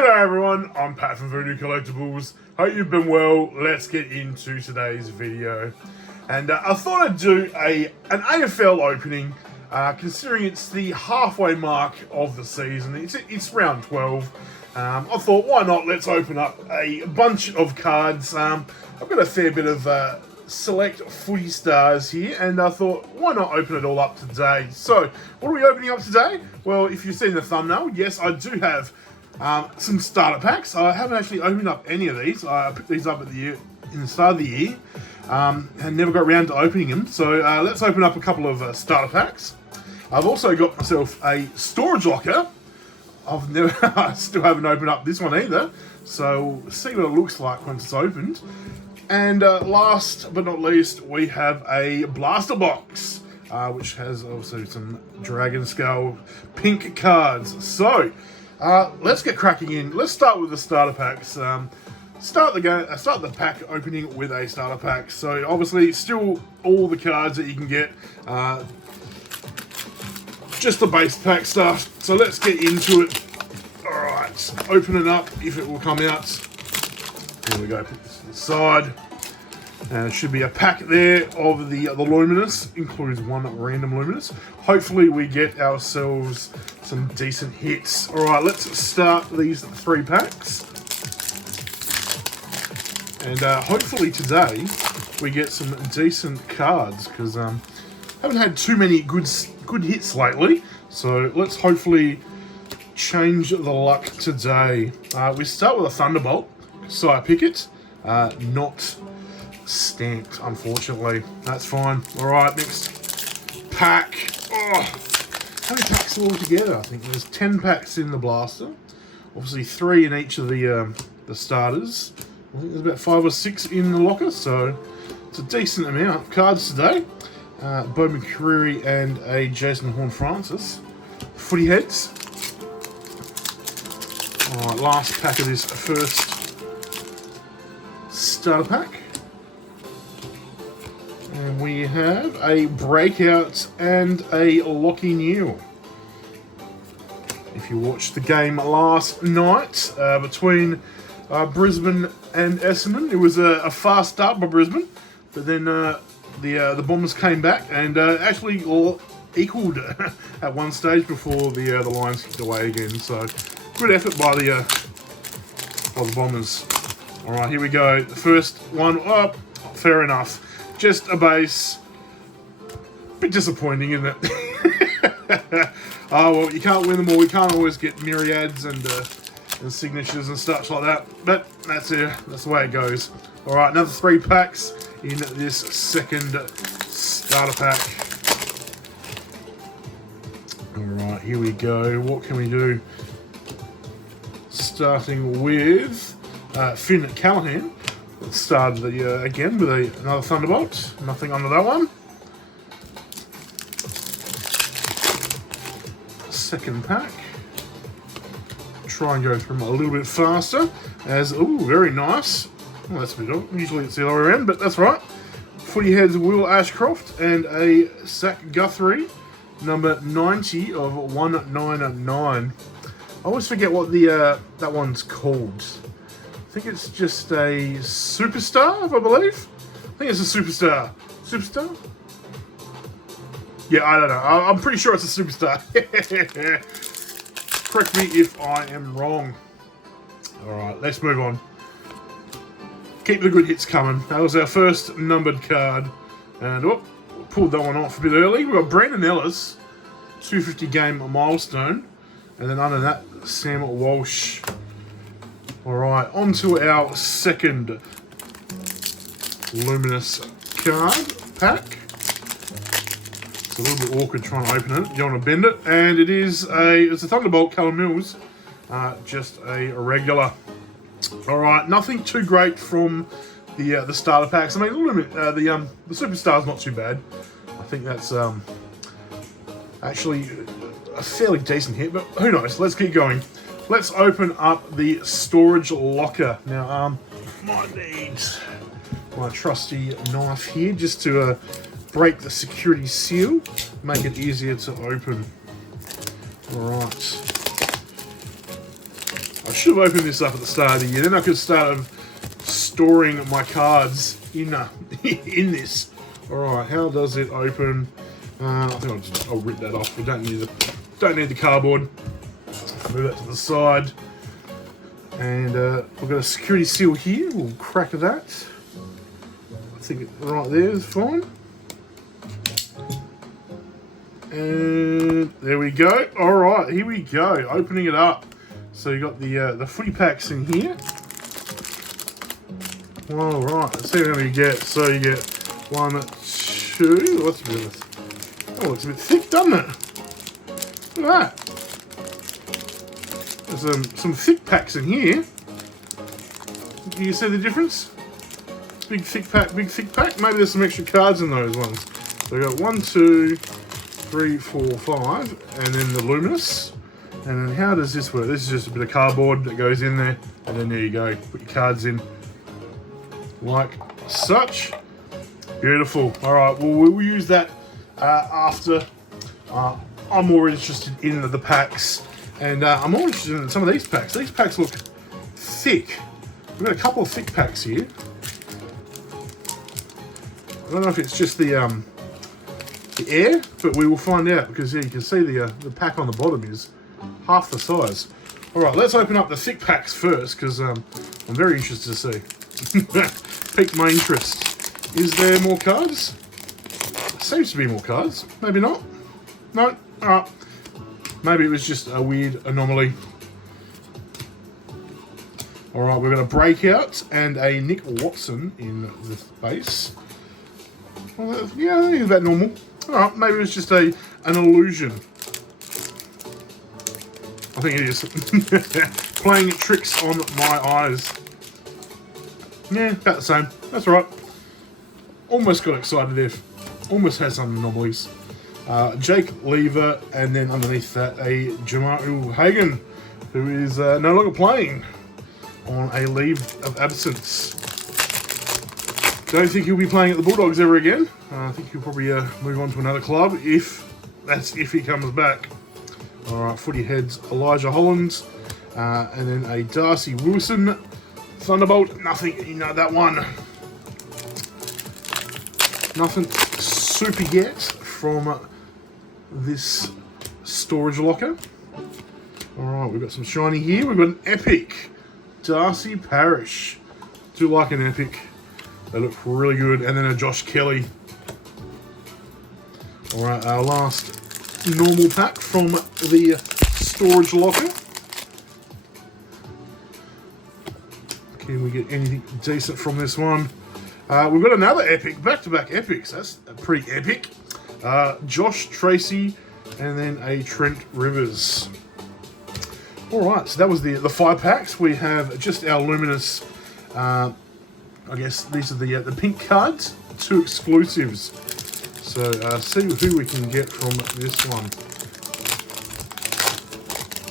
G'day everyone, I'm Pat from Voodoo Collectibles. Hope you've been well. Let's get into today's video. And I thought I'd do an AFL opening, considering it's the halfway mark of the season. It's round 12. I thought, why not? Let's open up a bunch of cards. I've got a fair bit of Select Footy Stars here, and I thought, why not open it all up today? So, what are we opening up today? Well, if you've seen the thumbnail, yes, I do have some starter packs. I haven't actually opened up any of these. I picked these up in the start of the year, and never got around to opening them. So let's open up a couple of starter packs. I've also got myself a storage locker. I still haven't opened up this one either. So we'll see what it looks like once it's opened. And last but not least, we have a blaster box, which has also some Dragon Skull pink cards. So let's get cracking in. Let's start with the starter packs. Start the pack opening with a starter pack. So obviously, still all the cards that you can get. Just the base pack stuff. So let's get into it. All right, open it up if it will come out. Here we go. Put this to the side. And it should be a pack there of the Luminous, includes one random Luminous. Hopefully we get ourselves some decent hits. All right, let's start these 3 packs. And hopefully today we get some decent cards, because I haven't had too many good hits lately. So let's hopefully change the luck today. We start with a Thunderbolt, so I pick it, not stamped, unfortunately. That's fine. All right, next pack. Oh, how many packs are all together? I think there's 10 packs in the blaster. Obviously 3 in each of the starters. I think there's about 5 or 6 in the locker, so it's a decent amount of cards today. Bo McCreary and a Jason Horne-Francis. Footy heads. All right, last pack of this first starter pack. And we have a Breakout and a Lockie Neal. If you watched the game last night between Brisbane and Essendon, it was a fast start by Brisbane, but then the Bombers came back and actually equalled at one stage before the Lions kicked away again. So good effort by the Bombers. All right, here we go. The first one up. Oh, fair enough. Just a base. Bit disappointing, isn't it? Oh, well, you can't win them all. We can't always get myriads and signatures and stuff like that. But that's it. That's the way it goes. All right, another 3 packs in this second starter pack. All right, here we go. What can we do? Starting with Finn Callahan. Let's start again with another Thunderbolt. Nothing under that one. Second pack. Try and go through them a little bit faster. Ooh, very nice. Well, that's a bit odd. Usually it's the other way around, but that's right. Footy heads Will Ashcroft and a Zach Guthrie, number 90 of 199. I always forget what that one's called. I think it's just a superstar, I believe. I think it's a superstar. Superstar? Yeah, I don't know. I'm pretty sure it's a superstar. Correct me if I am wrong. All right, let's move on. Keep the good hits coming. That was our first numbered card. And pulled that one off a bit early. We've got Brandon Ellis, 250 game milestone. And then under that, Sam Walsh. All right, on to our second Luminous card pack. It's a little bit awkward trying to open it. You don't want to bend it. And it's a Thunderbolt, Callum Mills. Just a regular. All right, nothing too great from the starter packs. I mean, the Superstar's not too bad. I think that's actually a fairly decent hit, but who knows? Let's keep going. Let's open up the storage locker. Now, might need my trusty knife here just to break the security seal, make it easier to open. All right. I should have opened this up at the start of the year. Then I could start storing my cards in in this. All right, how does it open? I think I'll rip that off. We don't need the cardboard. Move that to the side. And we've got a security seal here. We'll crack that. I think right there is fine. And there we go. All right, here we go. Opening it up. So you got the footy packs in here. All right, let's see how many you get. So you get 1, 2. What's this? Oh, it's a bit thick, doesn't it? Look at that. There's some thick packs in here. Can you see the difference? Big thick pack, big thick pack. Maybe there's some extra cards in those ones. So we got 1, 2, 3, 4, 5, and then the luminous. And then how does this work? This is just a bit of cardboard that goes in there, and then there you go. Put your cards in like such. Beautiful. All right, well, we'll use that after. I'm more interested in the packs, and I'm more interested in some of these packs. These packs look thick. We've got a couple of thick packs here. I don't know if it's just the air, but we will find out, because yeah, you can see the pack on the bottom is half the size. All right, let's open up the thick packs first, because I'm very interested to see. Piqued my interest. Is there more cards? Seems to be more cards. Maybe not. No. All right. Maybe it was just a weird anomaly. All right, we've got a breakout and a Nick Watson in the base. Well, yeah, I think it's about normal. All right, maybe it was just an illusion. I think it is. Playing tricks on my eyes. Yeah, about the same. That's all right. Almost got excited there. Almost had some anomalies. Jake Lever, and then underneath that a Jamal Hagen, who is no longer playing on a leave of absence. Don't think he'll be playing at the Bulldogs ever again. I think he'll probably move on to another club if he comes back. All right, footy heads Elijah Hollands, and then a Darcy Wilson Thunderbolt. Nothing in that one. Nothing super yet from this storage locker. All right, we've got some shiny here. We've got an epic Darcy Parish. Do like an epic. They look really good. And then a Josh Kelly. All right, our last normal pack from the storage locker. Can we get anything decent from this one? We've got another epic, back-to-back epics. That's pretty epic. Josh Tracy, and then a Trent Rivers. All right, so that was the 5 packs. We have just our luminous. I guess these are the pink cards. 2 exclusives. So see who we can get from this one.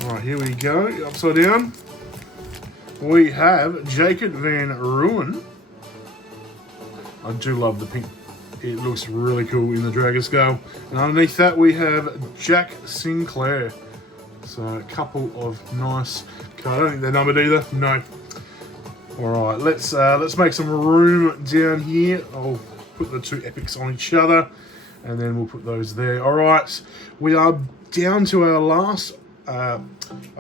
All right, here we go. Upside down. We have Jacob Van Ruin. I do love the pink. It looks really cool in the Dragon Scale. And underneath that we have Jack Sinclair. So a couple of nice cards. I don't think they're numbered either. No. All right, let's make some room down here. I'll put the 2 epics on each other, and then we'll put those there. All right, we are down to our last, I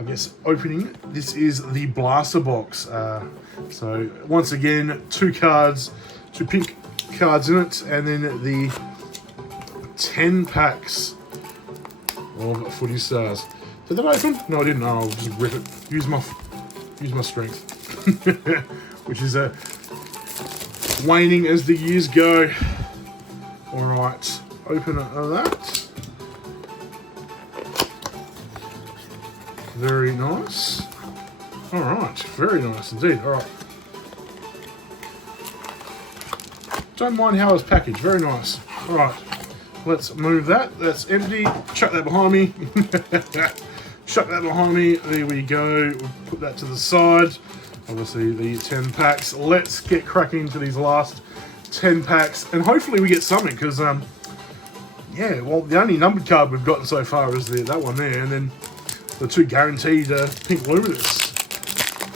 guess, opening. This is the blaster box. So once again, 2 cards. 2 pink cards in it, and then the 10 packs of Footy Stars. Did that open? No, I didn't. I'll just rip it. Use my strength, which is waning as the years go. All right, open that. Very nice. All right, very nice indeed. All right. Don't mind how it's packaged. Very nice. All right, let's move that. That's empty. Chuck that behind me. Chuck that behind me. There we go. We'll put that to the side. Obviously, the 10 packs. Let's get cracking into these last 10 packs, and hopefully we get something, because yeah, well, the only numbered card we've gotten so far is that one there, and then the 2 guaranteed pink luminous.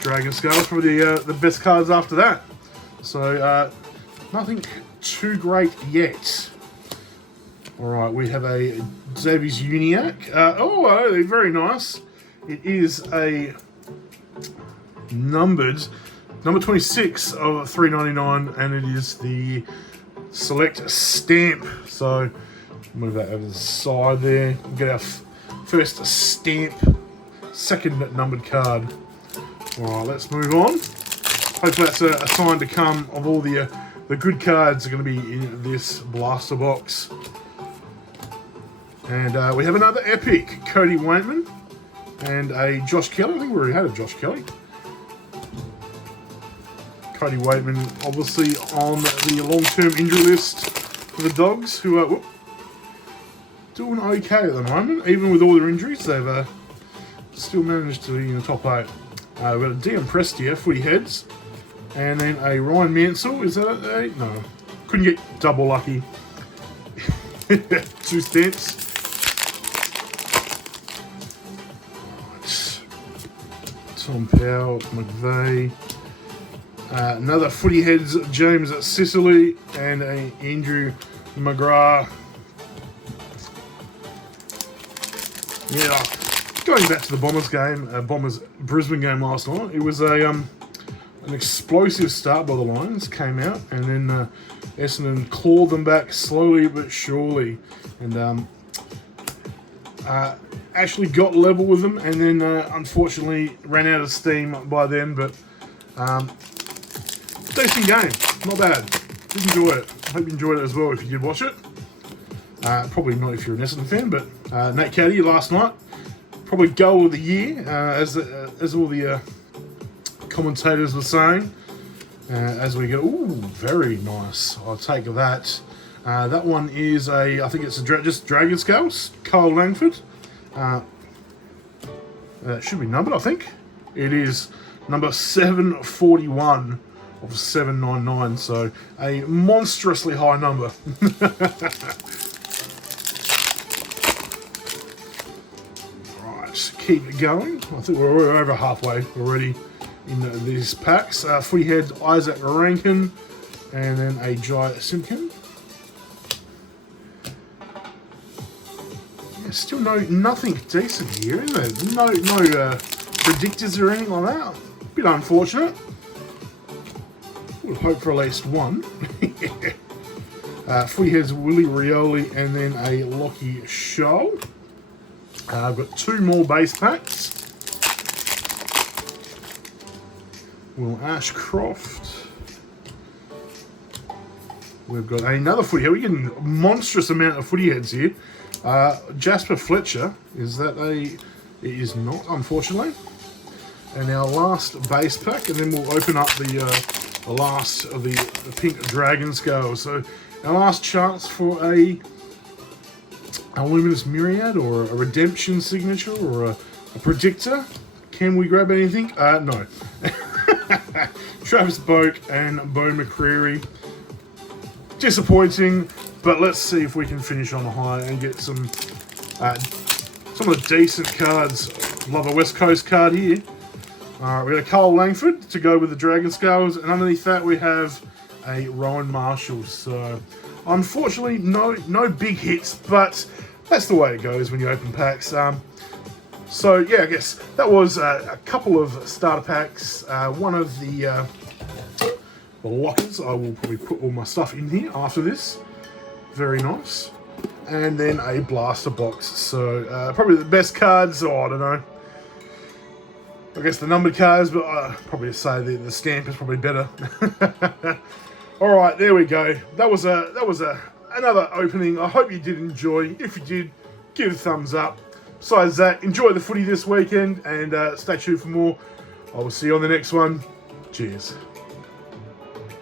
Dragon Scales, probably the best cards after that. So nothing too great yet. All right, we have a Davies Uniac. Oh, very nice. It is a numbered number 26 of 399, and it is the Select Stamp. So move that over to the side there. We'll get our first stamp, second numbered card. All right, let's move on. Hopefully that's a sign to come of all the good cards are going to be in this blaster box. And we have another epic, Cody Waitman, and a Josh Kelly. I think we already had a Josh Kelly. Cody Waitman, obviously on the long-term injury list for the Dogs, who are doing okay at the moment. Even with all their injuries, they've still managed to be in the top 8. We've got a DM Prestia, Footy Heads, and then a Ryan Mansell. Is that a... No. Couldn't get double lucky. 2 stamps. Tom Powell, McVeigh. Another Footy Heads, James Sicily, and a Andrew McGrath. Yeah, going back to the Bombers game, Bombers Brisbane game last night, it was an explosive start by the Lions, came out, and then Essendon clawed them back slowly but surely, and actually got level with them, and then unfortunately ran out of steam by then. But decent game, not bad. Did enjoy it. I hope you enjoyed it as well if you did watch it. Probably not if you're an Essendon fan, but Nate Caddy last night, probably goal of the year, as all the commentators were saying. As we go, ooh, very nice. I'll take that. That one is I think it's just Dragon Scales, Carl Langford. It should be numbered, I think. It is number 741 of 799, so a monstrously high number. Right, keep it going. I think we're over halfway already in these packs. Footy Head, Isaac Rankin, and then a Jai Simpkin. Still nothing decent here, isn't there? No predictors or anything like that. Bit unfortunate. Would hope for at least one. Footy Heads, Willie Rioli, and then a Lockie Show. I've got 2 more base packs. Will Ashcroft. We've got another Footy Head. We're getting a monstrous amount of Footy Heads here. Jasper Fletcher, is that it is not, unfortunately. And our last base pack, and then we'll open up the last of the pink Dragon Scales. So our last chance for a Luminous Myriad, or a Redemption Signature, or a Predictor. Can we grab anything? No. Travis Boak and Bo McCreary. Disappointing. But let's see if we can finish on a high and get some of the decent cards. Love a West Coast card here. Alright, we got a Carl Langford to go with the Dragon Scales, and underneath that we have a Rowan Marshall. So, unfortunately, no big hits, but that's the way it goes when you open packs. So, yeah, I guess that was a couple of starter packs. One of the lockers. I will probably put all my stuff in here after this. Very nice. And then a blaster box. So, probably the best cards, I don't know. I guess the numbered cards, but probably say the stamp is probably better. Alright, there we go. That was another opening. I hope you did enjoy. If you did, give a thumbs up. Besides that, enjoy the footy this weekend, and stay tuned for more. I will see you on the next one. Cheers.